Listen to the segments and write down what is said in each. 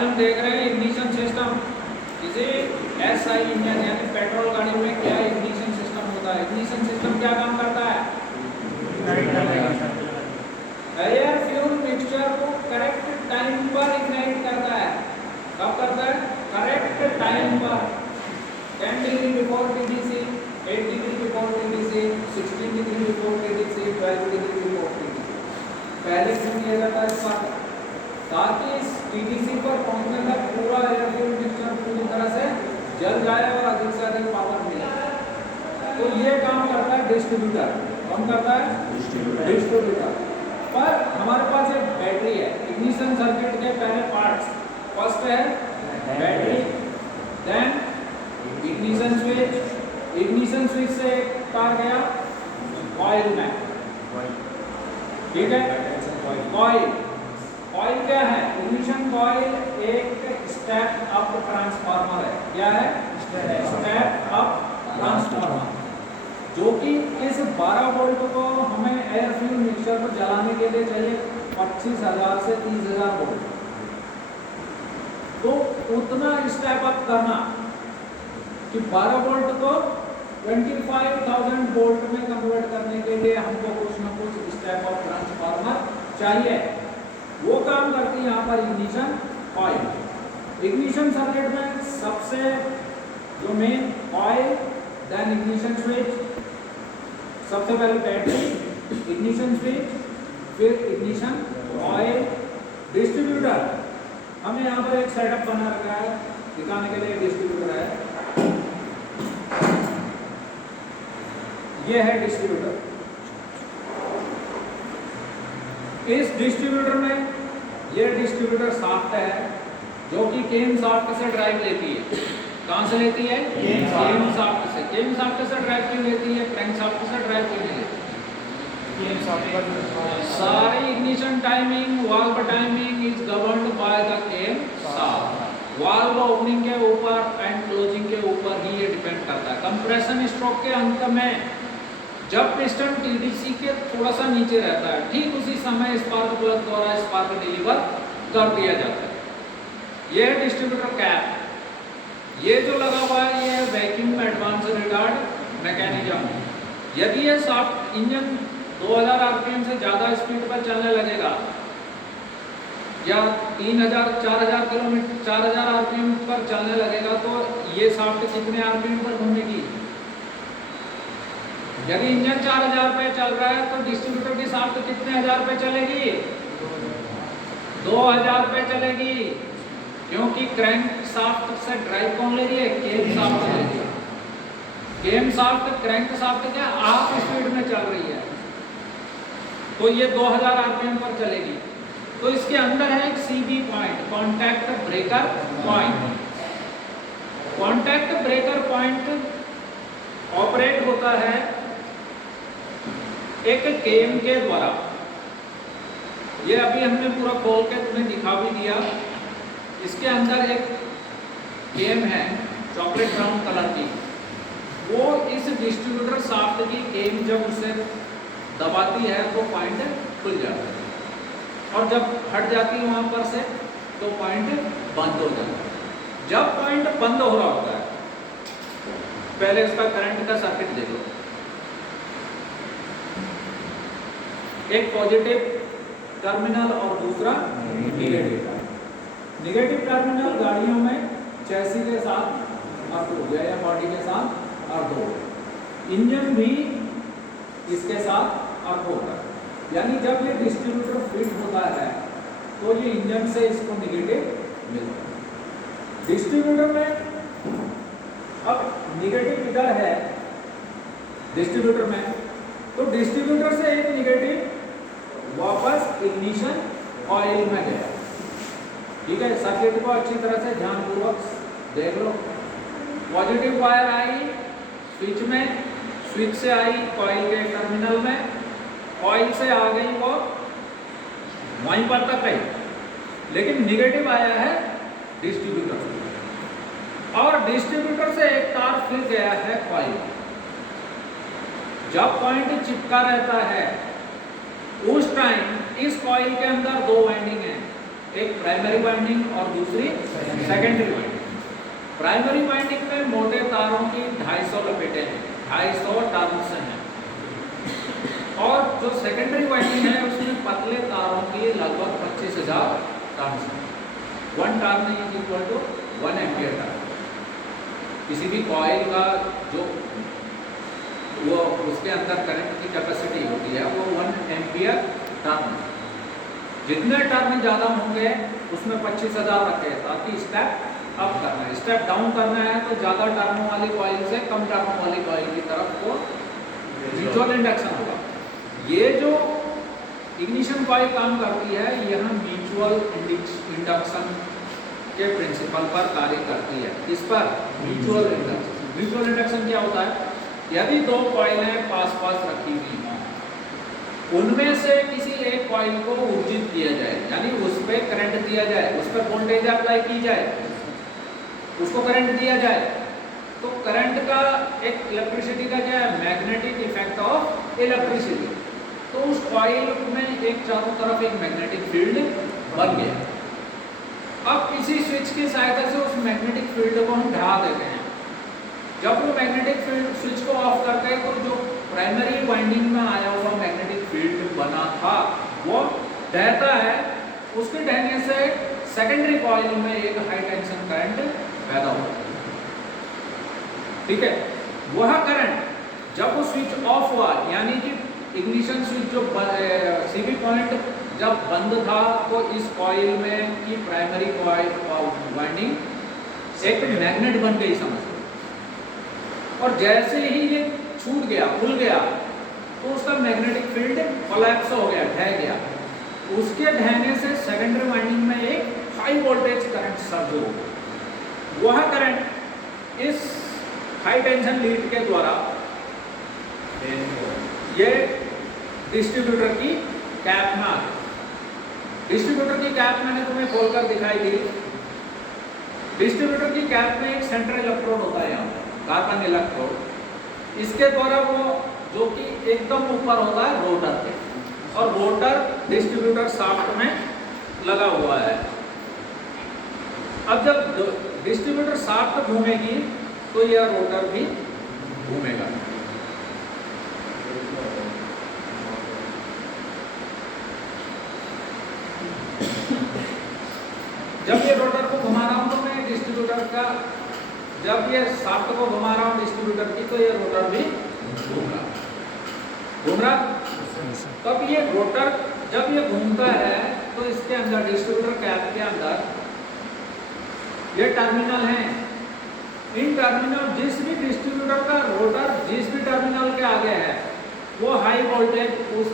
आज हम देख रहे हैं इग्निशन सिस्टम। किसी एसआई इंजन यानी पेट्रोल गाड़ी में क्या इग्निशन सिस्टम होता है। इग्निशन सिस्टम क्या काम करता है? एयर फ्यूल मिक्सचर को करेक्ट टाइम पर इग्नाइट करता है। कब करता है? करेक्ट टाइम पर। 10 degree before TDC, 8 degree before TDC, 16 degree before TDC, 12 degree before TDC. पहले क्यों किया जाता है इसका? ताकि इस टीडीसी पर पहुंचने तक पूरा एयर फ्यूल मिक्सचर पूरी तरह से जल जाए और अधिक से अधिक पावर मिले। तो ये काम करता है डिस्ट्रीब्यूटर। कौन करता है? डिस्ट्रीब्यूटर। पर हमारे पास एक बैटरी है। इग्निशन सर्किट के पहले पार्ट्स, फर्स्ट है battery, then ignition switch. Ignition switch से एक तार गया कॉइल में, ठीक है। कॉइल, कॉइल क्या है? इग्निशन कॉइल एक स्टेप अप ट्रांसफार्मर है। क्या है? स्टेप अप ट्रांसफार्मर, जो कि इस 12 वोल्ट को हमें एयर फ्यूल मिक्सचर को जलाने के लिए चाहिए 25,000 से 30,000 वोल्ट। तो उतना स्टेप अप करना कि 12 वोल्ट को 25,000 वोल्ट में कन्वर्ट करने के लिए हमको कुछ न कुछ स्टेप अप ट्रांसफार्मर चाहिए। वो काम करती है यहाँ पर इग्निशन कॉइल। इग्निशन सर्किट में सबसे जो main coil, then ignition switch, सबसे पहले बैटरी, इग्निशन स्विच, फिर इग्निशन कॉइल, डिस्ट्रीब्यूटर। हमने यहाँ पर एक सेटअप बना रखा है दिखाने के लिए। डिस्ट्रीब्यूटर है, ये है डिस्ट्रीब्यूटर। इस डिस्ट्रीब्यूटर में ये डिस्ट्रीब्यूटर शाफ्ट है जो कि केम शाफ्ट से ड्राइव लेती है। कहां से लेती है? केम शाफ्ट से। केम शाफ्ट से ड्राइव क्यों लेती है? क्रैंक शाफ्ट से ड्राइव क्यों नहीं लेती? सारी ignition timing, valve timing is governed by the came shaft. Valve opening के ऊपर एंड क्लोजिंग के ऊपर ही ये डिपेंड करता है। कंप्रेशन स्ट्रोक के अंत में जब पिस्टन टीडीसी के थोड़ा सा नीचे रहता है, ठीक उसी समय स्पार्क प्लग द्वारा स्पार्क डिलीवर कर दिया जाता है। ये है डिस्ट्रीब्यूटर कैप। ये जो लगा हुआ है ये वैक्यूम एडवांस रिटार्ड मैकेनिज्म। यदि ये शाफ्ट इंजन 2000 आरपीएम से ज़्यादा स्पीड पर चलने लगेगा या 3000 4000 किलोमीटर 4000 आरपीएम पर चलने लगेगा, तो ये शाफ्ट कितने आरपीएम पर घूमेगी? यदि इंजन 4000 पे चल रहा है तो डिस्ट्रीब्यूटर की शाफ्ट कितने हजार पे चलेगी? 2000 पे चलेगी, क्योंकि क्रैंक शाफ्ट से ड्राइव कौन ले रही है? केम शाफ्ट ले रही है। केम शाफ्ट क्रैंक शाफ्ट क्या आप स्पीड में चल रही है, तो ये 2000 आरपीएम पर चलेगी। तो इसके अंदर है एक CB point, contact breaker point. Contact breaker point operate होता है एक केम के द्वारा। ये अभी हमने पूरा खोल के तुम्हें दिखा भी दिया। इसके अंदर एक केम है चॉकलेट ब्राउन कलर की। वो इस डिस्ट्रीब्यूटर शाफ्ट की केम जब उसे दबाती है तो पॉइंट खुल जाता है, और जब हट जाती है वहां पर से तो पॉइंट बंद हो जाता है। जब पॉइंट बंद हो रहा होता है, पहले इसका करंट का सर्किट देखो। एक पॉजिटिव टर्मिनल और दूसरा निगेटिव। निगेटिव टर्मिनल गाड़ियों में चैसी के साथ अर्थ हो गया या बॉडी के साथ अर्थ हो, इंजन भी इसके साथ अर्थ होता है। यानी जब ये डिस्ट्रीब्यूटर फिट होता है तो ये इंजन से इसको निगेटिव मिलता है। डिस्ट्रीब्यूटर में अब निगेटिव इधर है डिस्ट्रीब्यूटर में, तो डिस्ट्रीब्यूटर से एक निगेटिव वापस इग्निशन कॉइल में गया। ठीक है, सर्किट को अच्छी तरह से ध्यानपूर्वक देख लो। पॉजिटिव वायर आई स्विच में, स्विच से आई कॉइल के टर्मिनल में, कॉइल से आ गई वो वहीं पर तक गई, लेकिन निगेटिव आया है डिस्ट्रीब्यूटर, और डिस्ट्रीब्यूटर से एक तार फिर गया है कॉइल। जब पॉइंट चिपका रहता है उस टाइम इस कॉइल के अंदर दो वाइंडिंग है, एक प्राइमरी वाइंडिंग और दूसरी सेकेंडरी वाइंडिंग। प्राइमरी वाइंडिंग में मोटे तारों की 250 लपेटें हैं, 250 टर्न्स हैं, और जो सेकेंडरी वाइंडिंग है उसमें पतले तारों की लगभग 25,000 टर्न्स हैं। 1 turn is equal to 1 ampere turn. किसी भी कॉइल का जो वो उसके अंदर करंट की कैपेसिटी होती है वो 1 एम्पियर टर्न। जितने टर्न ज़्यादा होंगे उसमें 25,000 रखे, ताकि स्टेप अप करना है, स्टेप डाउन करना है तो ज़्यादा टर्नों वाली कॉइल से कम टर्नों वाली कॉइल की तरफ वो म्यूचुअल इंडक्शन होगा। ये जो इग्निशन कॉइल काम करती है यह म्यूचुअल इंडक्शन के प्रिंसिपल पर कार्य करती है। इस पर म्यूचुअल इंडक्शन क्या होता है? यदि दो कॉइलें पास पास रखी हुई हों, उनमें से किसी एक कॉइल को ऊर्जित किया जाए, यानी उस पर करंट दिया जाए, उस पर वोल्टेज अप्लाई की जाए, उसको करंट दिया जाए, तो करंट का एक इलेक्ट्रिसिटी का क्या है? Magnetic effect of electricity. तो उस कॉइल में एक चारों तरफ एक मैग्नेटिक फील्ड बन गया। अब किसी स्विच की सहायता से उस मैग्नेटिक फील्ड को हम ढा देते हैं। जब वो मैग्नेटिक फील्ड स्विच को ऑफ करते हैं तो जो प्राइमरी वाइंडिंग में आया हुआ मैग्नेटिक फील्ड बना था वो ढहता है। उसके ढहने से सेकेंडरी कॉइल में एक हाई टेंशन करंट पैदा होता है। ठीक है, वह करंट जब वो स्विच ऑफ हुआ, यानी कि इग्निशन स्विच जो सीबी पॉइंट जब बंद था, तो इस कॉइल में की प्राइमरी कॉइल वाइंडिंग एक मैग्नेट बन गई, समझ लो। और जैसे ही ये छूट गया, खुल गया, तो उसका मैग्नेटिक फील्ड कोलैप्स हो गया, ढह गया। उसके ढहने से सेकेंडरी वाइंडिंग में एक हाई वोल्टेज करंट सर्ज हो गया। वह करंट इस हाई टेंशन लीड के द्वारा ये डिस्ट्रीब्यूटर की कैप में आ गया। डिस्ट्रीब्यूटर की कैप मैंने तुम्हें खोलकर दिखाई दी। डिस्ट्रीब्यूटर की कैप में एक सेंट्रल इलेक्ट्रोड होता है, यहाँ कार्बन इलेक्ट्रोड। इसके द्वारा वो जो कि एकदम ऊपर होता है रोटर के, और रोटर डिस्ट्रीब्यूटर शाफ्ट में लगा हुआ है। अब जब डिस्ट्रीब्यूटर शाफ्ट घूमेगी तो यह रोटर भी घूमेगा। जब ये रोटर को घुमा रहा हूं तो मैं डिस्ट्रीब्यूटर का, जब ये शाफ्ट को घुमा रहा हूं डिस्ट्रीब्यूटर की, तो ये रोटर भी घूम रहा। तब ये रोटर जब ये घूमता है तो इसके अंदर डिस्ट्रीब्यूटर कैप के अंदर ये टर्मिनल है। इन टर्मिनल, जिस भी डिस्ट्रीब्यूटर का रोटर जिस भी टर्मिनल के आगे है वो हाई वोल्टेज उस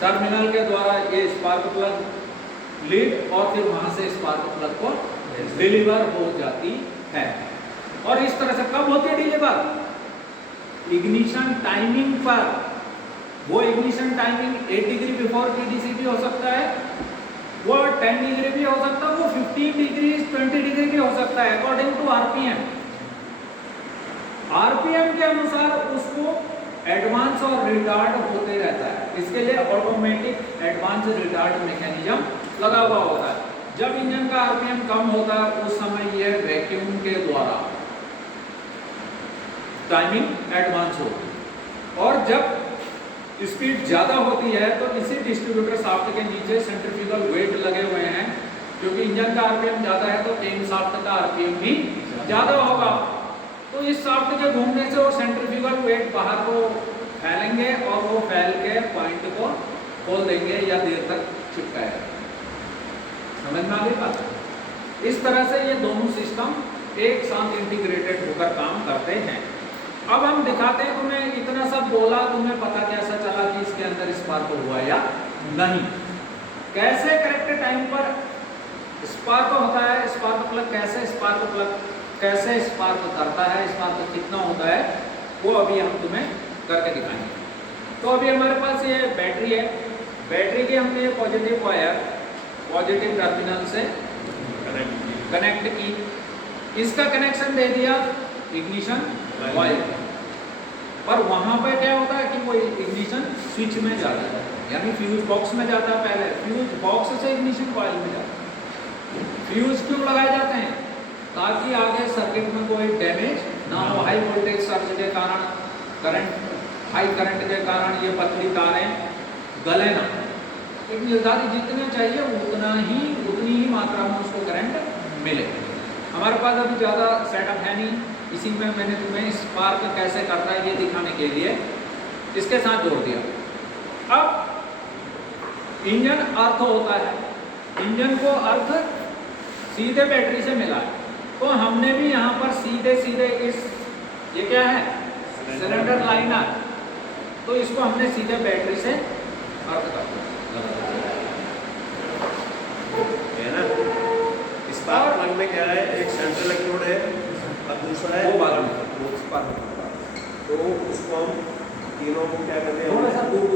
टर्मिनल के द्वारा ये स्पार्क प्लग लीड और फिर वहां से स्पार्क प्लग को डिलीवर हो जाती है। और इस तरह से कब होती है डिलीवर? इग्निशन टाइमिंग पर। वो ignition timing 8 degree before TDC भी हो सकता है, वो 10 डिग्री भी हो सकता है, वो 15 डिग्री 20 डिग्री भी हो सकता है, अकॉर्डिंग टू आरपीएम। आरपीएम के अनुसार उसको एडवांस और रिटार्ड होते रहता है। इसके लिए ऑटोमेटिक एडवांस रिटार्ड मैकेनिज्म लगा हुआ होता है। जब इंजन का आरपीएम कम होता है उस समय यह वैक्यूम के द्वारा टाइमिंग एडवांस होती है। और जब स्पीड ज्यादा होती है तो इसी डिस्ट्रीब्यूटर शाफ्ट के नीचे सेंट्रीफ्यूगल वेट लगे हुए हैं, क्योंकि इंजन का आरपीएम ज्यादा है तो केम शाफ्ट का आरपीएम भी ज्यादा होगा। तो इस शाफ्ट के घूमने से वो सेंट्रीफ्यूगल वेट बाहर को फैलेंगे और वो फैल के पॉइंट को खोल देंगे या देर तक चिपकाएगा। समझ में आ गई बात? इस तरह से ये दोनों सिस्टम एक साथ इंटीग्रेटेड होकर काम करते हैं। अब हम दिखाते हैं, तुम्हें इतना सब बोला, तुम्हें पता कैसा चला कि इसके अंदर स्पार्क हुआ या नहीं? कैसे करेक्ट टाइम पर स्पार्क होता है, स्पार्क प्लग कैसे स्पार्क करता है, स्पार्क कितना होता है, वो अभी हम तुम्हें करके दिखाएंगे। तो अभी हमारे पास ये बैटरी है। बैटरी की हमने पॉजिटिव वायर पॉजिटिव टर्मिनल से कनेक्ट की, इसका कनेक्शन दे दिया इग्निशन वायर पर। वहां पर क्या होता है कि वो इग्निशन स्विच में जाता है, यानी फ्यूज बॉक्स में जाता है। पहले फ्यूज बॉक्स से इग्निशन कॉइल में जाता है। फ्यूज क्यों लगाए जाते हैं? ताकि आगे सर्किट में कोई डैमेज ना हो। हाई वोल्टेज सर्ज के कारण, करंट हाई करंट के कारण ये पतली तारें गले ना। एक निर्धारित जितना चाहिए उतनी ही मात्रा में उसको करंट मिले। हमारे पास अभी ज़्यादा सेटअप है नहीं, इसी में मैंने तुम्हें स्पार्क कैसे करता है ये दिखाने के लिए इसके साथ जोड़ दिया। अब इंजन अर्थ होता है, इंजन को अर्थ सीधे बैटरी से मिला है, तो हमने भी यहाँ पर सीधे सीधे ये क्या है, सिलेंडर लाइनर, तो इसको हमने सीधे बैटरी से अर्थ कर है ना। स्पार्क प्लग में क्या है, एक सेंट्रल इलेक्ट्रोड है और दूसरा है वो बाद में तो उसको हम तीनों को क्या करते हैं, थोड़ा सा दूर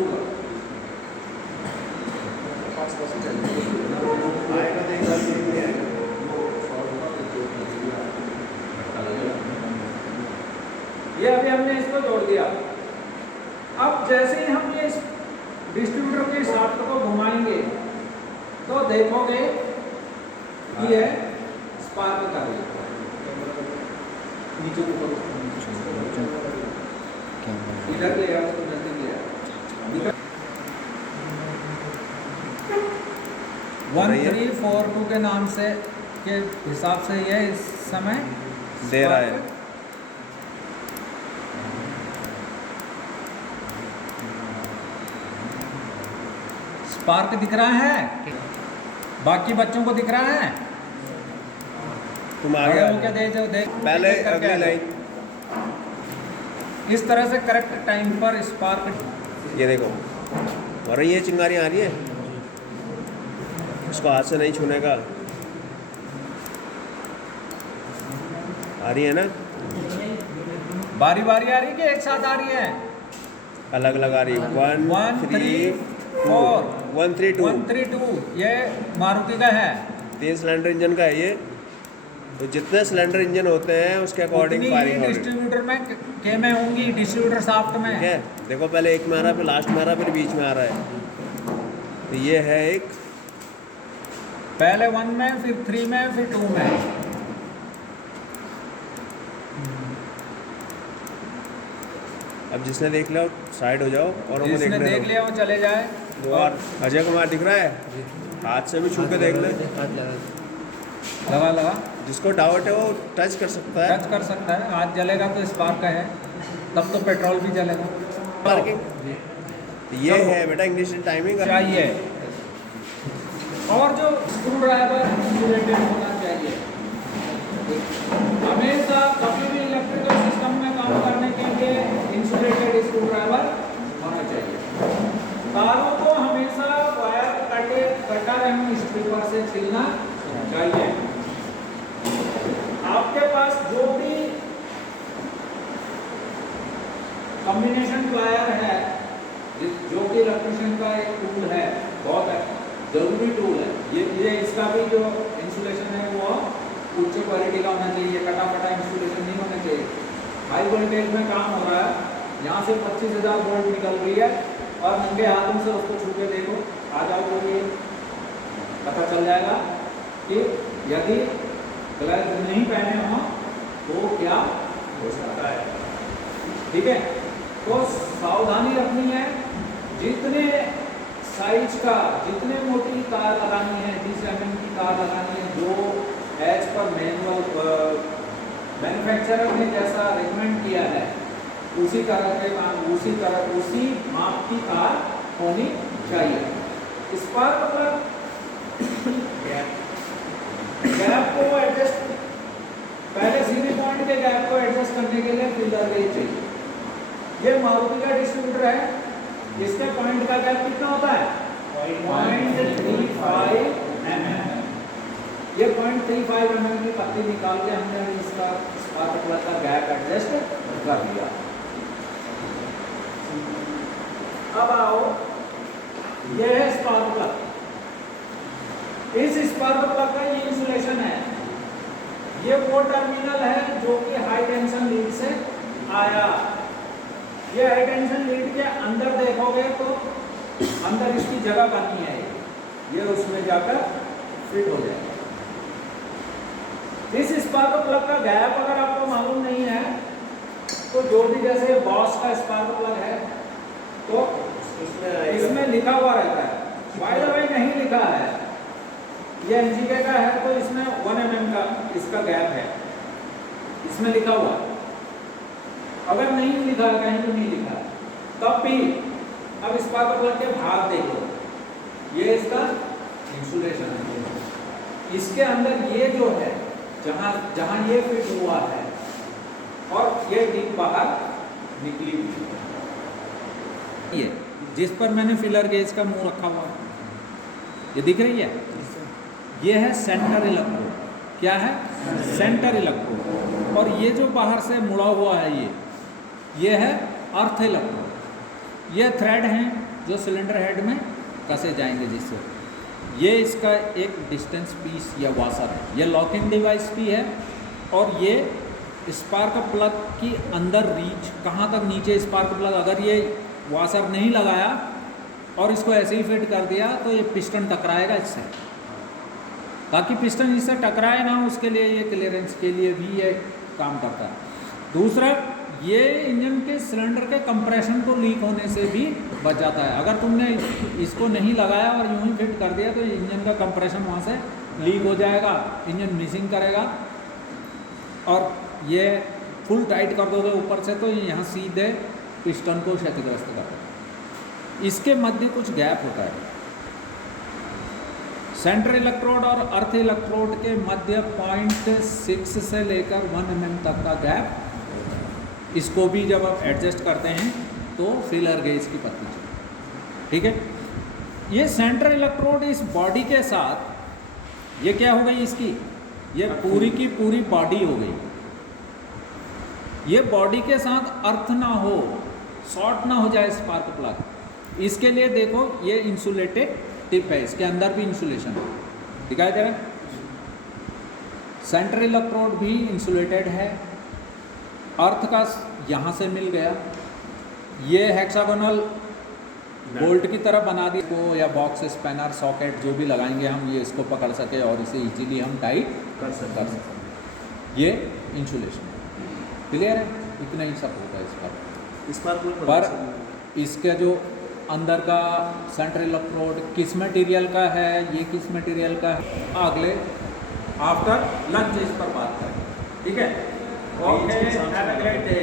आएगा देगा नहीं आएगा। ये अभी हमने इसको जोड़ दिया। अब जैसे ही हम ये डिस्ट्रीब्यूटर के शाफ्ट को घुमाएंगे तो देखोगे कि ये स्पार्क कर रही है नीचे ऊपर, इधर ले आओ, उसको नजदीक ले आओ। 1342 के नाम से के हिसाब से ये इस समय दे रहा है। स्पार्क दिख रहा है, बाकी बच्चों को दिख रहा है। तुम आगे वो क्या देख पहले अगली लाइन, इस तरह से करेक्ट टाइम पर स्पार्क। ये देखो, और ये चिंगारी आ रही है, इसको हाथ से नहीं छूने का, आ रही है ना, बारी बारी आ रही है कि एक साथ आ रही है? अलग अलग आ रही है। 1 3 4 1 3 2 132 ये मारुति का है, 3 सिलेंडर इंजन का है ये। तो जितने सिलेंडर इंजन होते हैं उसके अकॉर्डिंग फायरिंग होगी। डिस्ट्रीब्यूटर में के में होंगी, डिस्ट्रीब्यूटर शाफ्ट में। ठीक है, देखो पहले एक में आ रहा है, फिर लास्ट में आ रहा है, फिर बीच में आ रहा है। तो ये है एक, पहले 1 में, फिर 3 में, फिर 2 में। अब जिसने देख लिया साइड हो जाओ और हमें जिसने देख लिया वो चले जाए। दो और अजय कुमार दिख रहा है, हाथ से भी छू के देख ले, लगा लगा, जिसको डाउट है वो टच कर सकता है। टच कर सकता है, हाथ जलेगा तो स्पार्क है, तब तो पेट्रोल भी जलेगा। पार्किंग ये है बेटा इंग्लिश टाइमिंग चाहिए, और जो स्क्रू ड्राइवर इंसुलेटेड होना चाहिए। हमेशा कभी भी इलेक्ट्रिकल सिस्टम में काम करने के लिए इंसुलेटेड स्क्रू ड्राइवर होना चाहिए। तारों को हमेशा वायर कटर एवं स्ट्रिपर से छीलना चाहिए। आपके पास जो भी कॉम्बिनेशन प्लायर है, जो कि इलेक्ट्रिशियन का एक टूल है, बहुत है जरूरी टूल है ये इसका भी जो इंसुलेशन है वो उच्च क्वालिटी का होना चाहिए, कटा कटा इंसुलेशन नहीं होना चाहिए। हाई वोल्टेज में काम हो रहा है, यहाँ से 25,000 वोल्ट निकल रही है और नंगे हाथों से उसको छू के देखो, आ जाओ तो ये पता चल जाएगा कि यदि ग्लव्स नहीं पहने हो तो क्या हो सकता है। ठीक है, तो सावधानी रखनी है, जितने साइज का, जितने मोटी तार लगानी है, 30 mm की तार लगानी है, जो एज पर मैनुअल मैन्युफैक्चरर ने जैसा रिकमेंड किया है उसी तरह के उसी माप की तार होनी चाहिए। स्पार्क प्लग गैप को एडजस्ट, पहले सीधे पॉइंट के गैप को एडजस्ट करने के लिए फिल्टर गेज चाहिए। ये मारुति का डिस्ट्रीब्यूटर है, इसके पॉइंट का गैप कितना होता है? 0.35 mm। ये 0.35 mm की पत्ती निकाल के हमने इसका स्पार्क प्लग का गैप एडजस्ट कर दिया। अब आओ, ये है स्पार्क प्लग। इस स्पार्क प्लग का ये इंसुलेशन है, ये वो टर्मिनल है जो कि हाई टेंशन लीड से आया। ये हाई टेंशन लीड के अंदर देखोगे तो अंदर इसकी जगह बनी है, ये उसमें जाकर फिट हो जाएगा। इस स्पार्क प्लग का गैप अगर आपको मालूम नहीं है तो जो भी जैसे बॉस का स्पार्क प्लग है तो इसमें लिखा हुआ रहता है, बाय द वे नहीं लिखा है, ये एनजीके का है तो इसमें 1 mm का इसका गैप है, इसमें लिखा हुआ। अगर नहीं लिखा है, कहीं भी नहीं लिखा तब भी अब स्पार्क प्लग के भाग देखो, ये इसका इंसुलेशन है, इसके अंदर ये जो है जहां जहां ये फिट हुआ है और ये टिप बाहर निकली हुई है, ये जिस पर मैंने फिलर गेज का मुंह रखा हुआ है, ये दिख रही है, ये है सेंटर इलेक्ट्रोड। क्या है? Centre electrode. और ये जो बाहर से मुड़ा हुआ है ये है अर्थ इलेक्ट्रोड। ये थ्रेड हैं जो सिलेंडर हेड में कसे जाएंगे, जिससे ये इसका एक डिस्टेंस पीस या वाशर है, ये लॉकिंग डिवाइस भी है। और ये स्पार्क प्लग की अंदर रीच कहाँ तक नीचे स्पार्क प्लग, अगर ये वाशर नहीं लगाया और इसको ऐसे ही फिट कर दिया तो ये पिस्टन टकराएगा इससे, ताकि पिस्टन इससे टकराए ना, उसके लिए ये क्लियरेंस के लिए भी ये काम करता है। दूसरा, ये इंजन के सिलेंडर के कंप्रेशन को लीक होने से भी बच जाता है। अगर तुमने इसको नहीं लगाया और यूं ही फिट कर दिया तो इंजन का कंप्रेशन वहाँ से लीक हो जाएगा, इंजन मिसिंग करेगा। और ये फुल टाइट कर दोगे ऊपर से तो यहाँ सीधे पिस्टन को क्षतिग्रस्त करता है। इसके मध्य कुछ गैप होता है, सेंटर इलेक्ट्रोड और अर्थ इलेक्ट्रोड के मध्य 0.6 से लेकर 1 mm तक का गैप। इसको भी जब आप एडजस्ट करते हैं तो फिलर गेज की पत्ती चलती, ठीक है। ये सेंटर इलेक्ट्रोड इस बॉडी के साथ, ये क्या हो गई इसकी, ये पूरी की पूरी बॉडी हो गई। ये बॉडी के साथ अर्थ ना हो, शॉर्ट ना हो जाए स्पार्क प्लग, इसके लिए देखो ये इंसुलेटेड टिप है, इसके अंदर भी इंसुलेशन है, दिखाई दे रहा है। सेंटर इलेक्ट्रोड भी इंसुलेटेड है, अर्थ का यहाँ से मिल गया, ये हेक्सागोनल बोल्ट की तरह बना दी को, या बॉक्स स्पैनर सॉकेट जो भी लगाएंगे हम, ये इसको पकड़ सके और इसे इजीली हम टाइट कर सकते। ये इंसुलेशन क्लियर है, इतना ही सब होता है इसका। पर इसके जो अंदर का सेंटर इलेक्ट्रोड किस मटेरियल का है, ये किस मटेरियल का है, अगले आफ्टर लंच इस पर बात करेंगे, ठीक है। Okay, have a great day.